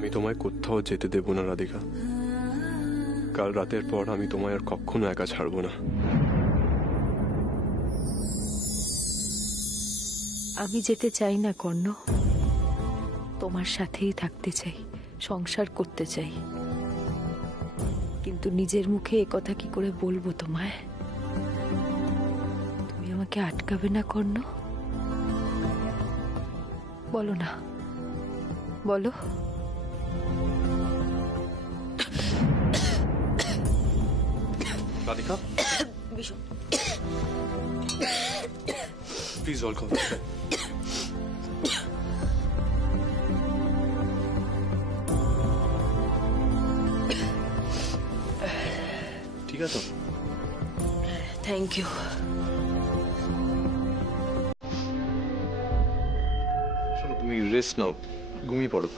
আমি তোমায় কোথাও যেতে দেব না রাধিকা। কাল রাতের পর আমি তোমায় আর কখনো একা ছাড়বো না। আমি যেতে চাই না কর্ণ, তোমার সাথেই থাকতে চাই, সংসার করতে চাই, কিন্তু নিজের মুখে এ কথা কি করে বলবো তোমায়? তুমি আমাকে আটকাবে না কর্ণ? বলো না, বলো। রাধিকা প্লিজ জল খাও। ঠিক আছে, থ্যাংক ইউ। তুমি রেস্ট নাও, ঘুমিয়ে পড়ো।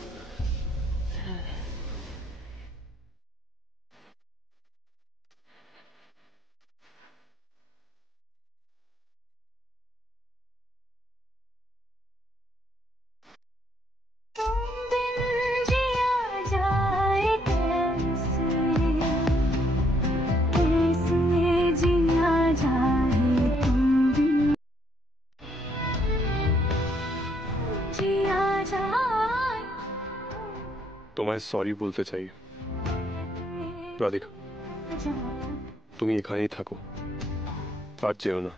তোমায় সরি বলতে চাই রাধিকা, তুমি এখানেই থাকো, আর যেও না।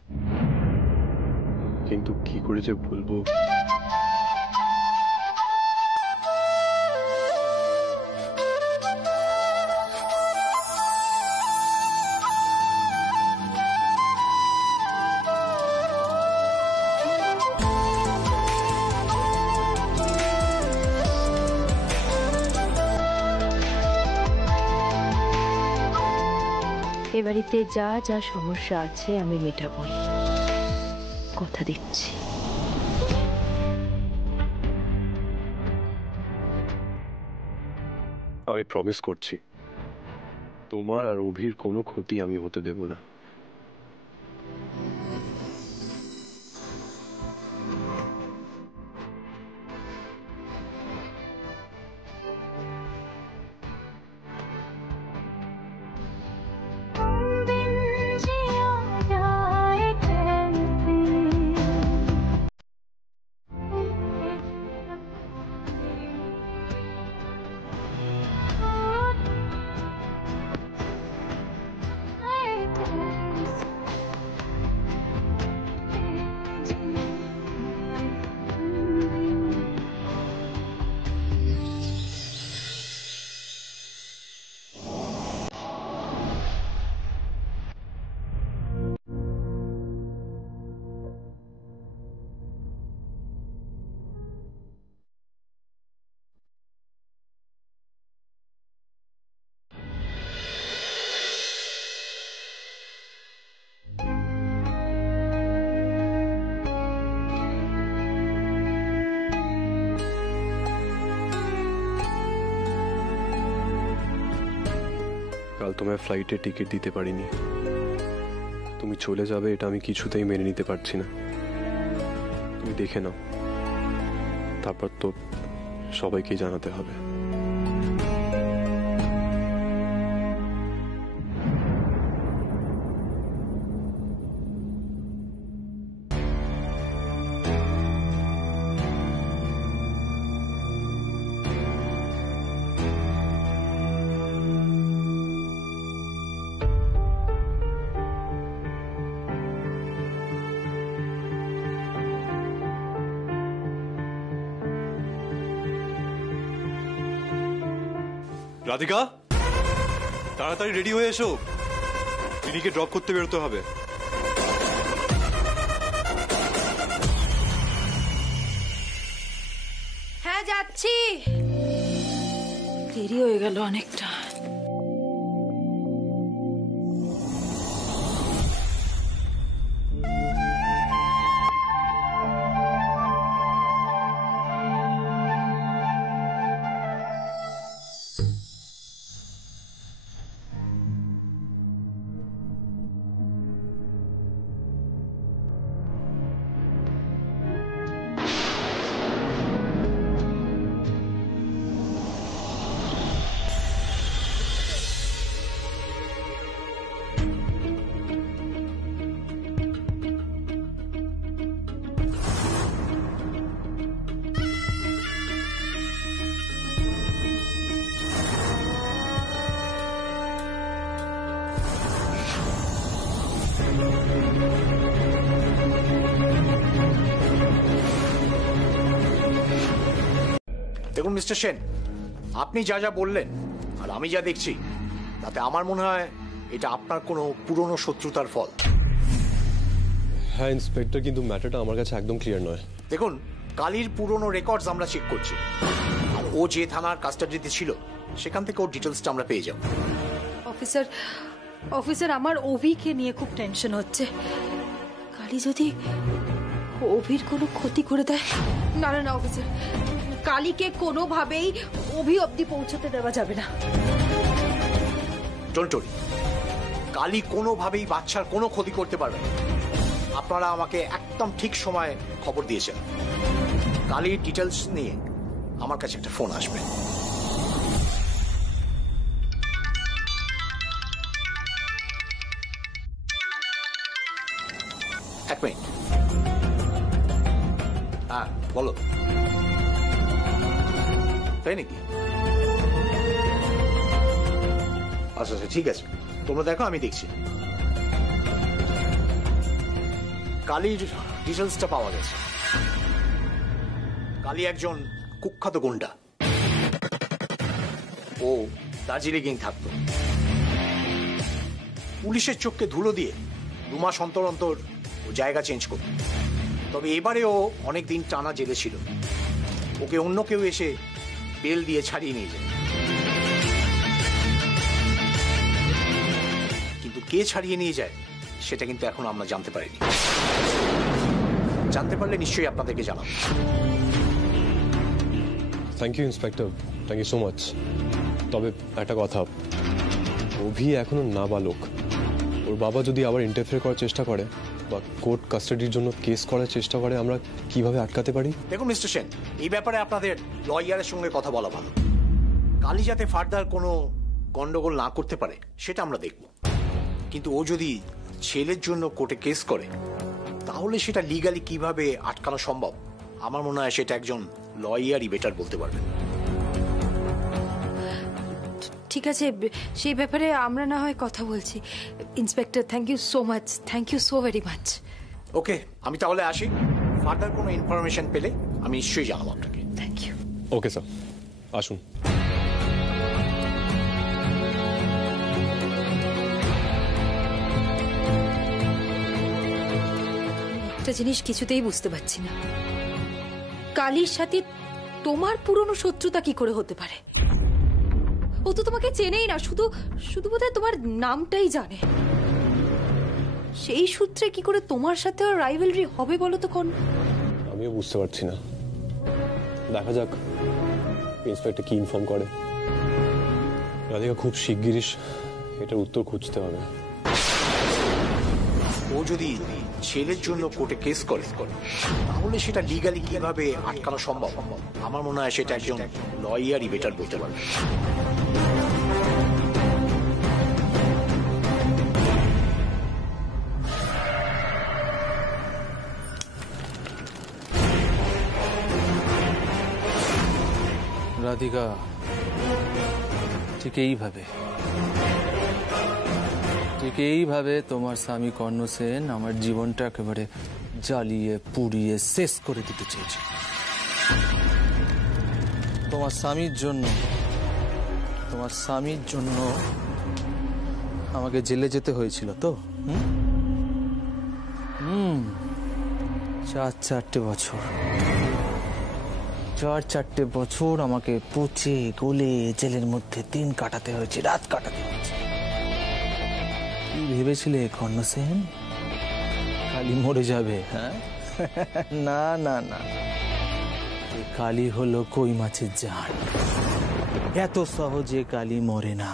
কিন্তু কি করে যে বলবো। এ বাড়িতে যা যা সমস্যা আছে আমি মেটাবই, কথা দিচ্ছি। আমি প্রমিস করছি, তোমার আর অভির কোনো ক্ষতি আমি হতে দেব না। কাল তোমায় ফ্লাইটে টিকিট দিতে পারিনি, তুমি চলে যাবে এটা আমি কিছুতেই মেনে নিতে পারছি না। তুমি দেখে নাও, তারপর তো সবাইকে জানাতে হবে। রাধিকা, তাড়াতাড়ি রেডি হয়ে এসো, রিনিকে ড্রপ করতে বেরোতে হবে। হ্যাঁ যাচ্ছি, দেরি হয়ে গেল অনেকটা। দেখুন মিস্টার সেন, আপনি যা যা বললেন আর আমি যা দেখছি তাতে আমার মনে হয় এটা আপনার কোনো পুরনো শত্রুতার ফল। হ্যাঁ ইন্সপেক্টর, কিন্তু ম্যাটারটা আমার কাছে একদম ক্লিয়ার নয়। দেখুন, কালীর পুরনো রেকর্ডস আমরা চেক করছি, আর ও যে থানার কাস্টাডিতে ছিল সেখান থেকে ওর ডিটেলসটা আমরা পেয়ে যাব। অফিসার আমার অভিকে নিয়ে খুব টেনশন হচ্ছে। কালী যদি অভির কোনো ক্ষতি করে দেয়। না না না অফিসার, কালীকে কোনোভাবেই অভি অবধি পৌঁছতে দেওয়া যাবে না। ডোন্ট ওয়ারি, কালী কোনোভাবেই বাচ্চার কোনো ক্ষতি করতে পারবে না। আপনারা আমাকে একদম ঠিক সময়ে খবর দিয়েছেন। কালীর ডিটেলস নিয়ে আমার কাছে একটা ফোন আসবে। এক মিনিট। হ্যাঁ বলো। তাই নাকি? আচ্ছা আচ্ছা ঠিক আছে, তোমরা দেখো, আমি দেখছি। কালীর ডিটেলসটা পাওয়া গেছে। কালী একজন কুখ্যাত গুন্ডা। ও দার্জিলিং থাকতো। পুলিশের চোখকে ধুলো দিয়ে 2 মাস অন্তর অন্তর ও জায়গা চেঞ্জ করত। তবে এবারে ও অনেকদিন টানা জেলে ছিল। ওকে অন্য কেউ এসে বেল দিয়ে ছাড়িয়ে নিয়ে যায়। কিন্তু কে ছাড়িয়ে নিয়ে যায় সেটা কিন্তু এখন আমরা জানতে পারিনি। জানতে পারলে নিশ্চয়ই আপনাদেরকে জানাবো। Thank you inspector, thank you so much. তবে একটা কথা, অভি এখনো নাবালক। ওর বাবা যদি আবার ইন্টারফেয়ার করার চেষ্টা করে বা কোর্ট কাস্টাডির জন্য কেস করার চেষ্টা করে, আমরা কিভাবে আটকাতে পারি? দেখুন মিস্টার সেন, এই ব্যাপারে আপনাদের লয়ারের সঙ্গে কথা বলা ভালো। কালী যাতে ফার্দার কোনো গন্ডগোল না করতে পারে সেটা আমরা দেখব। কিন্তু ও যদি ছেলের জন্য কোর্টে কেস করে তাহলে সেটা লিগালি কিভাবে আটকানো সম্ভব, আমার মনে হয় সেটা একজন লয়ারই বেটার বলতে পারবেন। ঠিক আছে, সেই ব্যাপারে আমরা না হয় কথা বলছি। Inspector, thank you so much, thank you so very much. Okay, আমি তাহলে আসি। ফার্দার কোনো ইনফরমেশন পেলে আমি নিশ্চয়ই জানাবো আপনাকে। Thank you. ওকে স্যার, আসুন। একটা জিনিস কিছুতেই বুঝতে পারছি না, কালীর সাথে তোমার পুরনো শত্রুতা কি করে হতে পারে? ও তো তোমাকে চেনেই না, শুধু শুধু বোধহয় তোমার নামটাই জানে। সেই সূত্রে কি করে তোমার সাথে ওর রাইভালরি হবে বলো তো? কোন আমিও বুঝতে পারছি না। দেখা যাক ইন্সপেক্টর কি ইনফর্ম করে। রাধিকা, খুব শিগগিরই এটার উত্তর খুঁজতে হবে। ও যদি ছেলের জন্য কোর্টে কেস করে তাহলে সেটা লিগালি কিভাবে আটকানো সম্ভব, আমার মনে হয় সেটা একজন লয়ারই বেটার বলতে পারবে। রাধিকা, ঠিক এইভাবে তোমার স্বামী কর্ণ সেন আমার জীবনটা একেবারে জ্বালিয়ে পুড়িয়ে শেষ করে দিতে চেয়েছে। তোমার স্বামীর জন্য আমাকে জেলে যেতে হয়েছিল তো। 4 বছর আমাকে পচে গলে জেলের মধ্যে দিন কাটাতে হয়েছে, রাত কাটাতে হয়েছে। কি ভেবেছিলে কর্ণ সেন কালী মরে যাবে? হ্যাঁ, না না না, কালী হলো কই মাছের জান। এত সহজে কালী মরে না,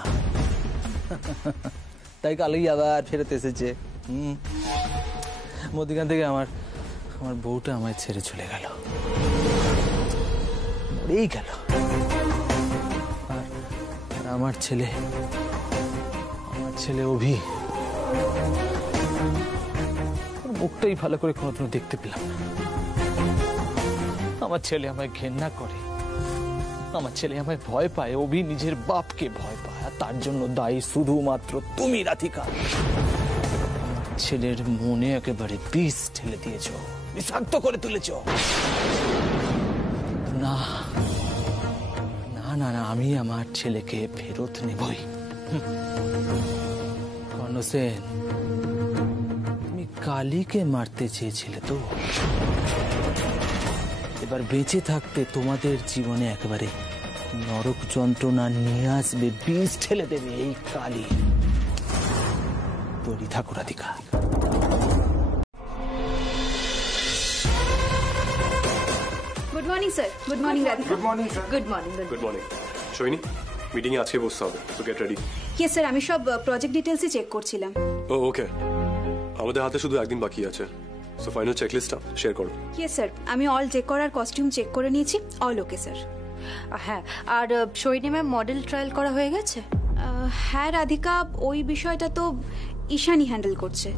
তাই কালী আবার ফেরত এসেছে। মধ্যখান থেকে আমার বউটা আমায় ছেড়ে চলে গেল, মরেই গেল। আর আমার ছেলে অভি, মুখটাই ভালো করে কোনোদিনও দেখতে পেলাম না। আমার ছেলে আমায় ঘেন্না করে, আমার ছেলে আমায় ভয় পায়, অভি নিজের বাপকে ভয় পায়। আর তার জন্য দায়ী শুধুমাত্র তুমি রাধিকা। ছেলের মনে একেবারে বিষ ঢেলে দিয়েছ, বিষাক্ত করে তুলেছ। না না না না, আমি আমার ছেলেকে ফেরত নেবই। কর্ণ সেন, তুমি কালীকে মারতে চেয়েছিলে তো, এবার বেঁচে থাকতে তোমাদের জীবনে একেবারে নরক যন্ত্রণা নিয়ে আসবে, বিষ ঠেলে দেবে এই কালী। তৈরি থাকো Radhika. Good morning sir. Good morning Radhika. Good morning sir. Good morning. Good morning Sohini, meeting এ আজকে বসতে হবে, তো গেট রেডি। ইয়েস স্যার, আমি সব প্রজেক্ট ডিটেলসই চেক করছিলাম। ও ওকে, আমাদের হাতে শুধু একদিন বাকি আছে, সো ফাইনাল চেকলিস্টটা শেয়ার করো। ইয়েস স্যার, আমি অল ডেকর আর কস্টিউম চেক করে নিয়েছি, অল ওকে স্যার। হ্যাঁ, আর সোহিনী ম্যাম মডেল ট্রায়াল করা হয়ে গেছে? হ্যাঁ রাধিকা, ওই বিষয়টা তো ঈশানী হ্যান্ডেল করছে।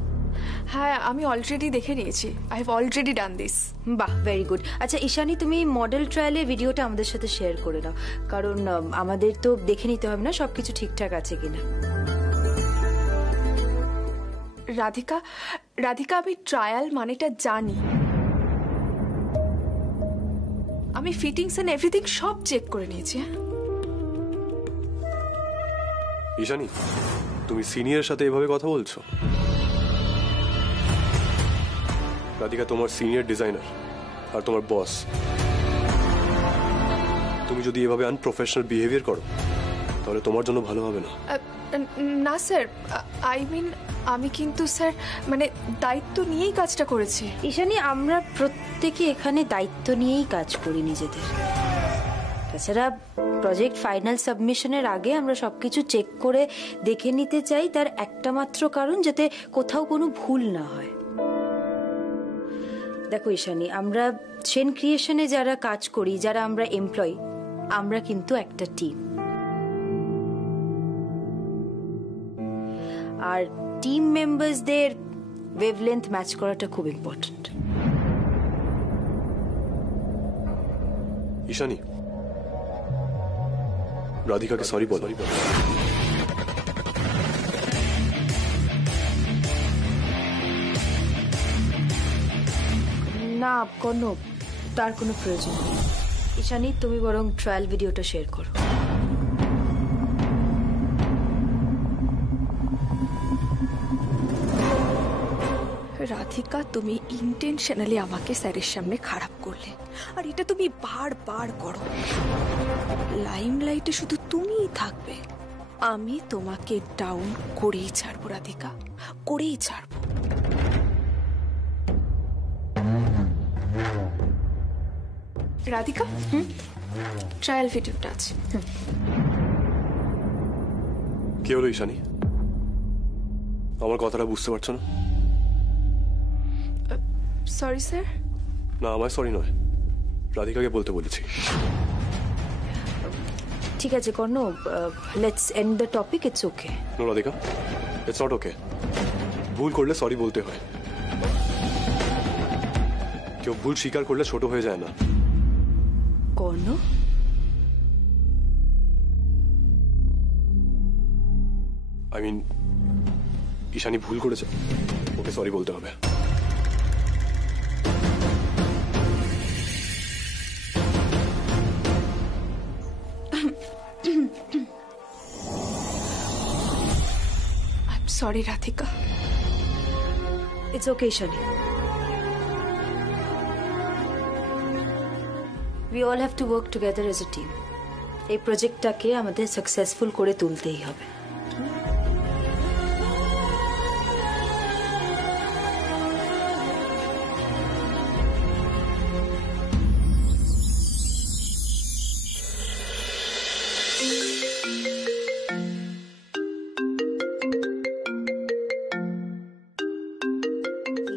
হ্যাঁ, আমি অলরেডি দেখে নিয়েছি। I have already done this. বাহ, ভেরি গুড। আচ্ছা ঈশানী, তুমি মডেল ট্রায়ালের ভিডিওটা আমাদের সাথে শেয়ার করে নাও, কারণ আমাদের তো দেখে নিতে হবে না সবকিছু ঠিকঠাক আছে কিনা। রাধিকা, রাধিকা, আমি ট্রায়াল মানেটা জানি। আমি ফিটিংস এন্ড এভরিথিং সব চেক করে নিয়েছি। ঈশানী, তুমি সিনিয়রের সাথে এভাবে কথা বলছো? রাধিকা তোমার সিনিয়র ডিজাইনার আর তোমার বস, তুমি যদি এভাবে আনপ্রফেশনাল বিহেভিয়ার করো তাহলে তোমার জন্য ভালো হবে না। না স্যার, আই মিন আমি কিন্তু স্যার মানে দায়িত্ব নিয়েই কাজটা করেছি। ঈশানী, আমরা প্রত্যেকে এখানে দায়িত্ব নিয়েই কাজ করি নিজেদের। তাছাড়া প্রজেক্ট ফাইনাল সাবমিশনের আগে আমরা সবকিছু চেক করে দেখে নিতে চাই, তার একটা মাত্র কারণ যাতে কোথাও কোনো ভুল না হয়। দেখো ঈশানী, আমরা সেন ক্রিয়েশনে যারা কাজ করি, যারা আমরা এমপ্লয়ি, আমরা কিন্তু একটা টিম। আর টিম মেম্বারসদের ওয়েভলেন্থ ম্যাচ করাটা খুব ইম্পর্টেন্ট। ঈশানী, রাধিকাকে সরি বলো। না কোনো, তার কোনো প্রয়োজন নেই। ঈশানী, তুমি বরং ট্রায়াল ভিডিওটা শেয়ার করো। রাধিকা, তুমি ইন্টেনশনালি আমাকে স্যারের সামনে খারাপ করলে, আর এটা তুমি বারবার করো। লাইমলাইটে শুধু তুমিই থাকবে। আমি তোমাকে ডাউন করেই ছাড়বো রাধিকা, করেই ছাড়বো। রাধিকা, ট্রায়াল ভিডিওটা আছে। কি হলো ঈশানী, আমার কথাটা বুঝতে পারছো না? Sorry sir. না, আমায় সরি নয়, রাধিকাকে বলতে বলেছি। ঠিক আছে Karna, let's end the topic, it's okay. No Radhika, it's not okay. ভুল করলে সরি বলতে হয়। কেউ ভুল স্বীকার করলে ছোট হয়ে যায় না। কর্ণ, আই মিন ঈশানী ভুল করেছে, ওকে সরি বলতে হবে। I am sorry Radhika. It's okay Ishani. We all have to work together as a team. এই প্রজেক্টটাকে আমাদের সাকসেসফুল করে তুলতেই হবে।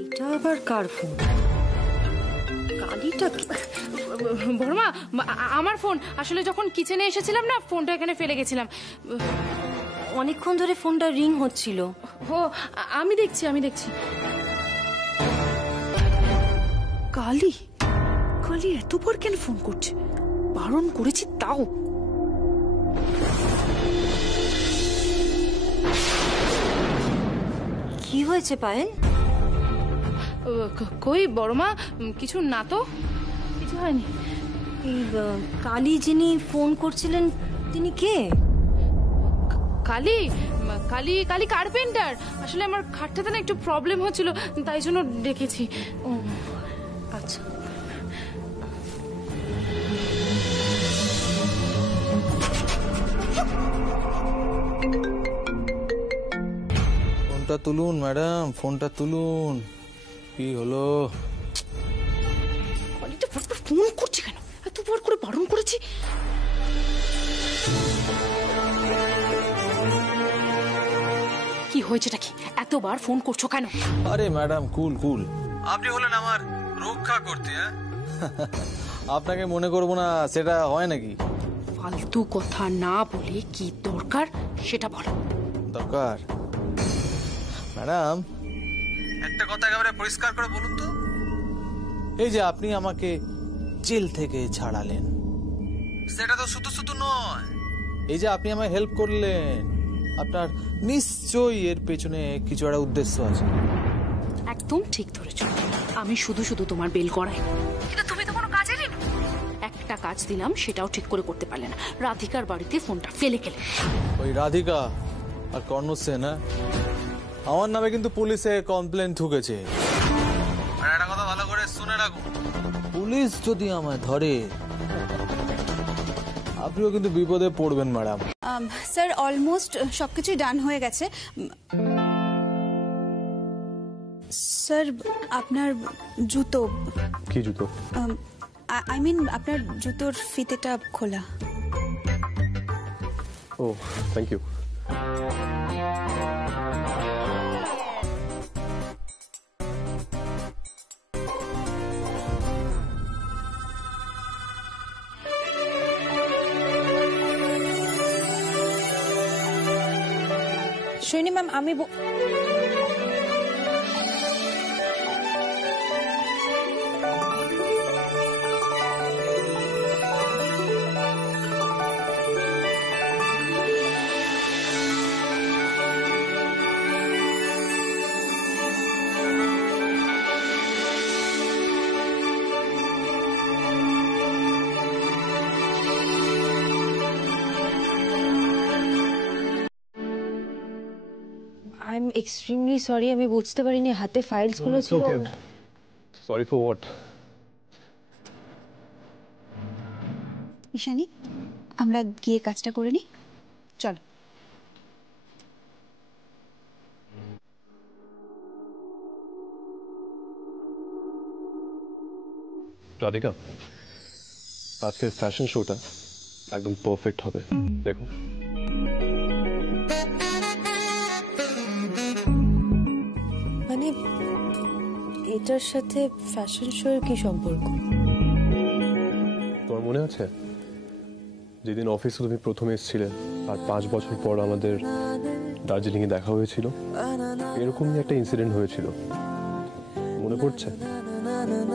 এটা আবার কার ফোন? কালিটা কি? বর্মা, আমার ফোন আসলে যখন কিচেনে এসেছিলাম না, ফোনটা এখানে ফেলে গেছিলাম। অনেকক্ষণ ধরে ফোনটা রিং হচ্ছিল। ও, আমি দেখছি। কালী, কালী এতবার কেন ফোন করছে? বারণ করেছি তাও। কি কি হয়েছে পায়েল? কই বড়মা, কিছু না তো, কিছু হয়নি। এই কালী যিনি ফোন করছিলেন তিনি কে? কালী কালী কালী কার্পেন্টার। আসলে আমার খাটটাতে না একটু প্রবলেম হচ্ছিল, তাই জন্য ডেকেছি। ও আচ্ছা। ফোনটা তুলুন ম্যাডাম, ফোনটা তুলুন। কি হলো? কালীটা বারবার ফোন করছে কেন? এতবার করে বারণ করেছি। কি হয়েছেটা কি? এতবার ফোন করছো কেন? আরে ম্যাডাম কুল কুল, আপনি হলেন আমার রক্ষা করতে। হ্যাঁ আপনাকে মনে করবো না সেটা হয় নাকি? ফালতু কথা না বলে কি দরকার সেটা বলো। দরকার ম্যাডাম, একটা কথা একেবারে পরিষ্কার করে বলুন তো। এই যে আপনি আমাকে জেল থেকে ছাড়ালেন, সেটা তো শুধু শুধু নয়। এই যে আপনি আমায় হেল্প করলেন, আপনার নিশ্চয়ই এর পেছনে কিছু একটা উদ্দেশ্য আছে। একদম ঠিক ধরেছ। আমি শুধু শুধু তোমার বেল করাই, কিন্তু তুমি তো কোনো কাজেরই না। একটা কাজ দিলাম সেটাও ঠিক করে করতে পারলে না। রাধিকার বাড়িতে ফোনটা ফেলে গেলে। ওই রাধিকা আর কর্ণ সেন আমার নামে কিন্তু পুলিশে কমপ্লেন ঠুকেছে। আর একটা কথা ভালো করে শুনে রাখুন, পুলিশ যদি আমায় ধরে আপনিও কিন্তু বিপদে পড়বেন ম্যাডাম। স্যার অলমোস্ট সবকিছুই ডান হয়ে গেছে। স্যার আপনার জুতো, কি জুতো? আই মিন আপনার জুতোর ফিতেটা খোলা। ও থ্যাংক ইউ। সৈনী ম্যাম, আমি আই এম এক্সট্রিমলি সরি, আমি বুঝতে পারিনি হাতে ফাইলস গুলো ছিল। Sorry for what? ঈশানী, আমরা গিয়ে কাজটা করে নিই, চল। রাধিকা, আজকের ফ্যাশন শোটা একদম পারফেক্ট হবে, দেখো। মানে এটার সাথে ফ্যাশন শো এর কি সম্পর্ক? তোমার মনে আছে যেদিন অফিসে তুমি প্রথমে এসেছিলে আর 5 বছর পর আমাদের দার্জিলিং এ দেখা হয়েছিল? এরকমই একটা ইনসিডেন্ট হয়েছিল, মনে পড়ছে?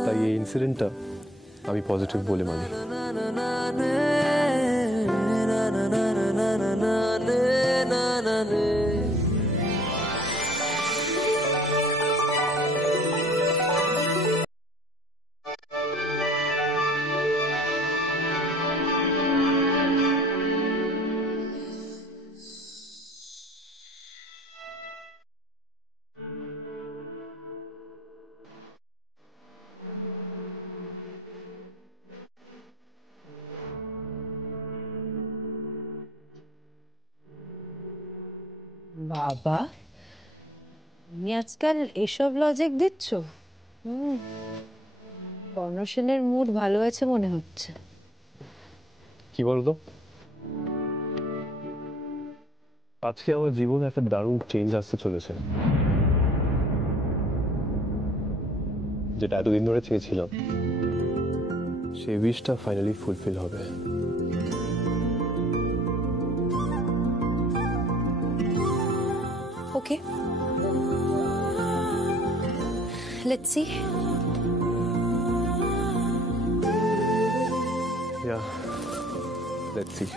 তাই এই ইনসিডেন্টটা আমি পজিটিভ বলে মানি। বাবা, তুমি আজকাল এসব লজিক দিচ্ছ? কর্ণ সেনের মুড ভালো আছে মনে হচ্ছে। কি বলতো, আজকে আমার জীবনে একটা দারুণ চেঞ্জ আসতে চলেছে, যেটা এতদিন ধরে চেয়েছিলাম সেই উইশটা ফাইনালি ফুলফিল হবে। Okay, let's see. Yeah, let's see.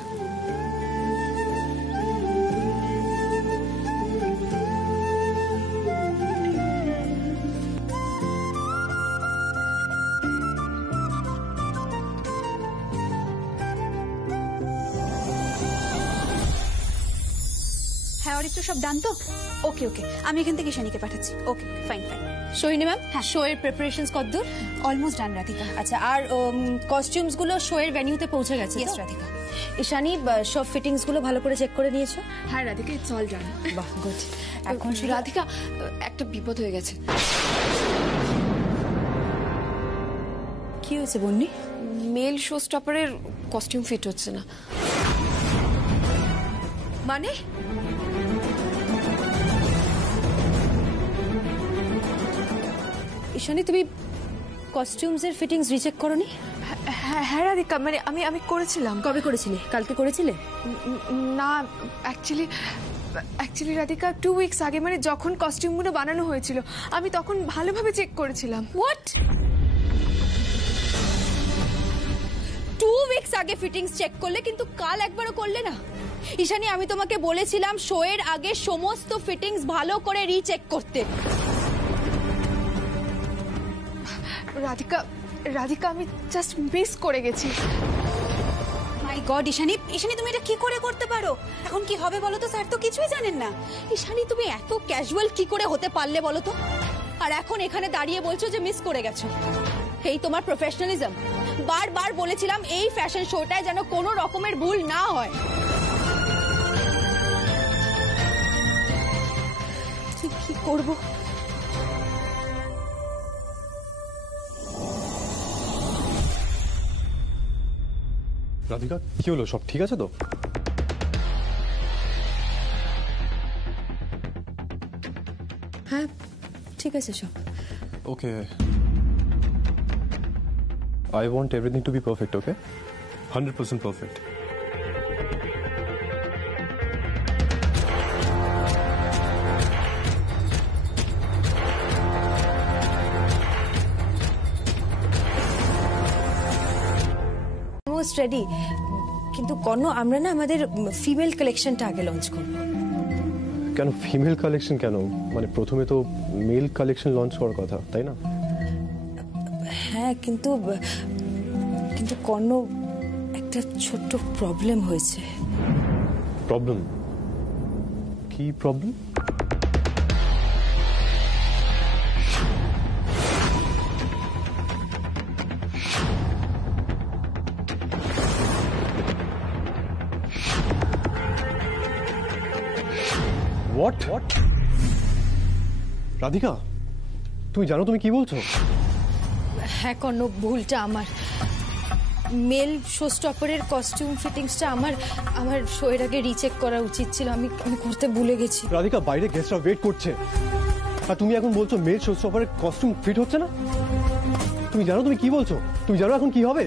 পরের তো সব ডান তো? ওকে ওকে, আমি এখান থেকে ঈশানীকে পাঠাচ্ছি। Okay fine fine. Sohini ma'am, হ্যাঁ, শো এর প্রিপারেশনস কতদূর? Almost done Radhika. আচ্ছা, আর কস্টিউমস গুলো শো এর ভেন্যুতে পৌঁছে গেছে? ইয়েস রাধিকা। ঈশানী, সব ফিটিংস গুলো ভালো করে চেক করে নিয়েছো? হ্যাঁ রাধিকা, ইটস অল ডান। বাহ, গুড। এখন রাধিকা, একটা বিপদ হয়ে গেছে। কি হয়েছে বন্নি? মেল শো স্টপারের কস্টিউম ফিট হচ্ছে না। মানে? ঈশানী, তুমি কস্টিউমস এর ফিটিংস রিচেক করোনি? হ্যাঁ রাধিকা, মানে আমি করেছিলাম। কবে করেছিলে? কালকে করেছিলে? না, অ্যাকচুয়ালি রাধিকা 2 উইকস আগে, মানে যখন কস্টিউমগুলো বানানো হয়েছিল আমি তখন ভালোভাবে চেক করেছিলাম। হোয়াট? 2 উইকস আগে ফিটিংস চেক করলে, কিন্তু কাল একবারও করলে না? ঈশানী, আমি তোমাকে বলেছিলাম শো এর আগে সমস্ত ফিটিংস ভালো করে রিচেক করতে। রাধিকা আমি জাস্ট মিস করে গেছি। মাই গড ঈশানী, তুমি এটা কি করে করতে পারো? এখন কি হবে বলো তো? স্যার তো কিছুই জানেন না। ঈশানী, তুমি এত ক্যাজুয়াল কি করে হতে পারলে বলো তো? আর এখন এখানে দাঁড়িয়ে বলছো যে মিস করে গেছো। এই তোমার প্রফেশনালিজম? বারবার বলেছিলাম এই ফ্যাশন শোটায় যেন কোনো রকমের ভুল না হয়। কি করব? রাধিকা, কি হলো? সব ঠিক আছে তো? হ্যাঁ, ঠিক আছে সব। ওকে, I want everything to be perfect, okay? 100% perfect. Almost ready, কিন্তু কর্ণ, আমরা না আমাদের ফিমেল কালেকশনটা আগে লঞ্চ করব। কেন ফিমেল কালেকশন? কেন? মানে প্রথমে তো মেল কালেকশন লঞ্চ করার কথা, তাই না? হ্যাঁ, কিন্তু কর্ণ, একটা ছোট্ট প্রবলেম হয়েছে। প্রবলেম? কি প্রবলেম? What? রাধিকা, তুমি জানো তুমি কি বলছো? হ্যাঁ কর্ণ, ভুলটা আমার। মেল শো স্টপারের কস্টিউম ফিটিংসটা আমার শো এর আগে রিচেক করা উচিত ছিল। আমি করতে ভুলে গেছি। রাধিকা, বাইরে গেস্টরা ওয়েট করছে, আর তুমি এখন বলছো মেল শো স্টপারের কস্টিউম ফিট হচ্ছে না? তুমি জানো তুমি কি বলছো? তুমি জানো এখন কি হবে?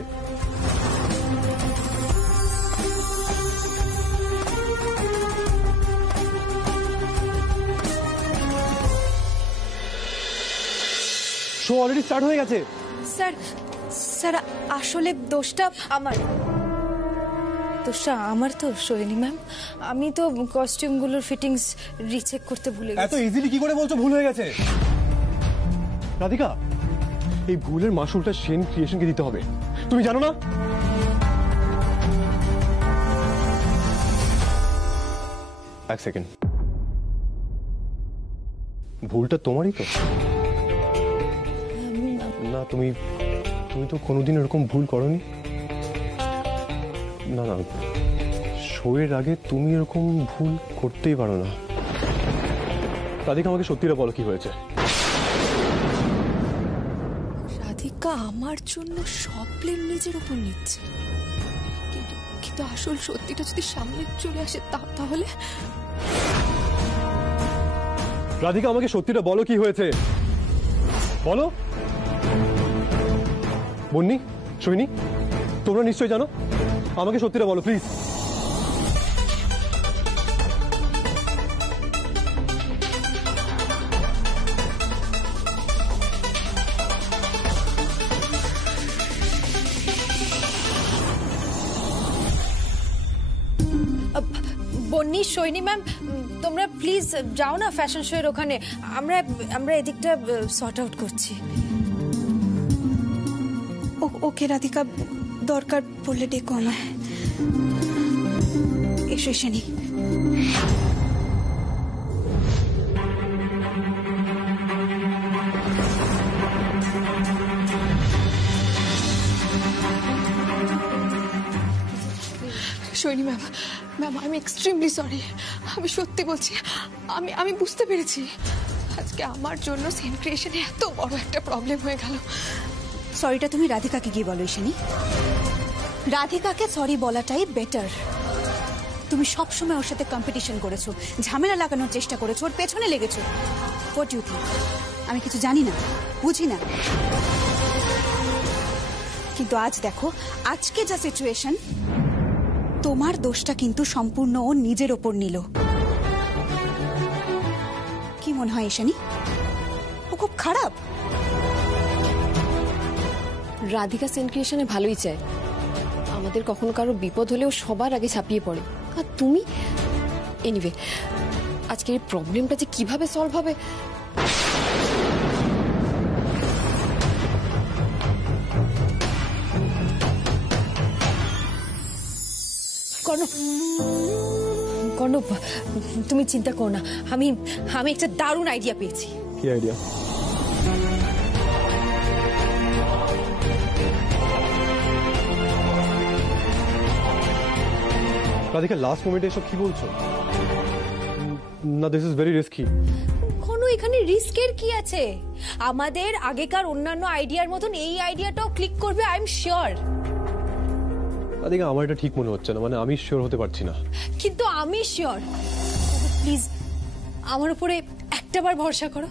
শো অলরেডি স্টার্ট হয়ে গেছে। স্যার আসলে দোষটা আমার। তো সোহিনী ম্যাম, আমি তো কস্টিউমগুলোর ফিটিংস রিচেক করতে ভুলে গেছি। এত ইজিলি কি করে বলছো ভুল হয়ে গেছে? রাধিকা, এই ভুলের মাসুলটা সেন ক্রিয়েশনকে দিতে হবে, তুমি জানো না? এক সেকেন্ড, ভুলটা তোমারই তো? না, তুমি তো কোনোদিন এরকম ভুল করোনি। না, শো এর আগে তুমি এরকম ভুল করতেই পারো না। রাধিকা, আমাকে সত্যিটা বলো কি হয়েছে? রাধিকা আমার জন্য সব ব্লেম নিজের উপর নিচ্ছে, কিন্তু আসল সত্যিটা যদি সামনে চলে আসে তাহলে? রাধিকা, আমাকে সত্যিটা বলো কি হয়েছে, বলো। বন্নি, সোহিনী, তোমরা নিশ্চয়ই জানো, আমাকে সত্যিটা বলো প্লিজ। বন্নি, সোহিনী ম্যাম, তোমরা প্লিজ যাও না ফ্যাশন শো এর ওখানে। আমরা এদিকটা সর্ট আউট করছি। ওকে রাধিকা, দরকার পড়লে ডেকো আমায়। এসো Ishani. Saini ma'am, ma'am I am extremely sorry. আমি সত্যি বলছি, আমি বুঝতে পেরেছি আজকে আমার জন্য সেন ক্রিয়েশনে এত বড় একটা প্রবলেম হয়ে গেল। সরিটা তুমি রাধিকাকে গিয়ে বলো ঈশানী। রাধিকাকে সরি বলাটাই বেটার। তুমি সবসময় ওর সাথে কম্পিটিশন করেছো, ঝামেলা লাগানোর চেষ্টা করেছো, ওর পেছনে লেগেছো। হোয়াট ইউ থিংক আমি কিছু জানি না, বুঝি না? কিন্তু আজ দেখো, আজকে যা সিচুয়েশন, তোমার দোষটা কিন্তু সম্পূর্ণ ও নিজের ওপর নিল। কি মনে হয় ঈশানী, ও খুব খারাপ? রাধিকা সেন ক্রিয়েশনে ভালোই চায়, আমাদের কখনো কারো বিপদ হলেও সবার আগে ছাপিয়ে পড়ে। আর তুমি এনিওয়ে, আজকে এই প্রবলেমটা যে কিভাবে সলভ হবে কর্ণব, তুমি চিন্তা করো না, আমি একটা দারুণ আইডিয়া পেয়েছি। কি আইডিয়া? রাধিকা, লাস্ট মোমেন্টে এসব কি বলছো? না, দিস ইজ ভেরি রিস্কি। কোনো এখানে রিস্কের কি আছে? আমাদের আগেকার অন্যান্য আইডিয়ার মতন এই আইডিয়াটাও ক্লিক করবে, আই এম শিওর। রাধিকা, আমার এটা ঠিক মনে হচ্ছে না, মানে আমি শিওর হতে পারছি না। কিন্তু আমি শিওর। প্লিজ আমার উপরে একটাবার ভরসা করো।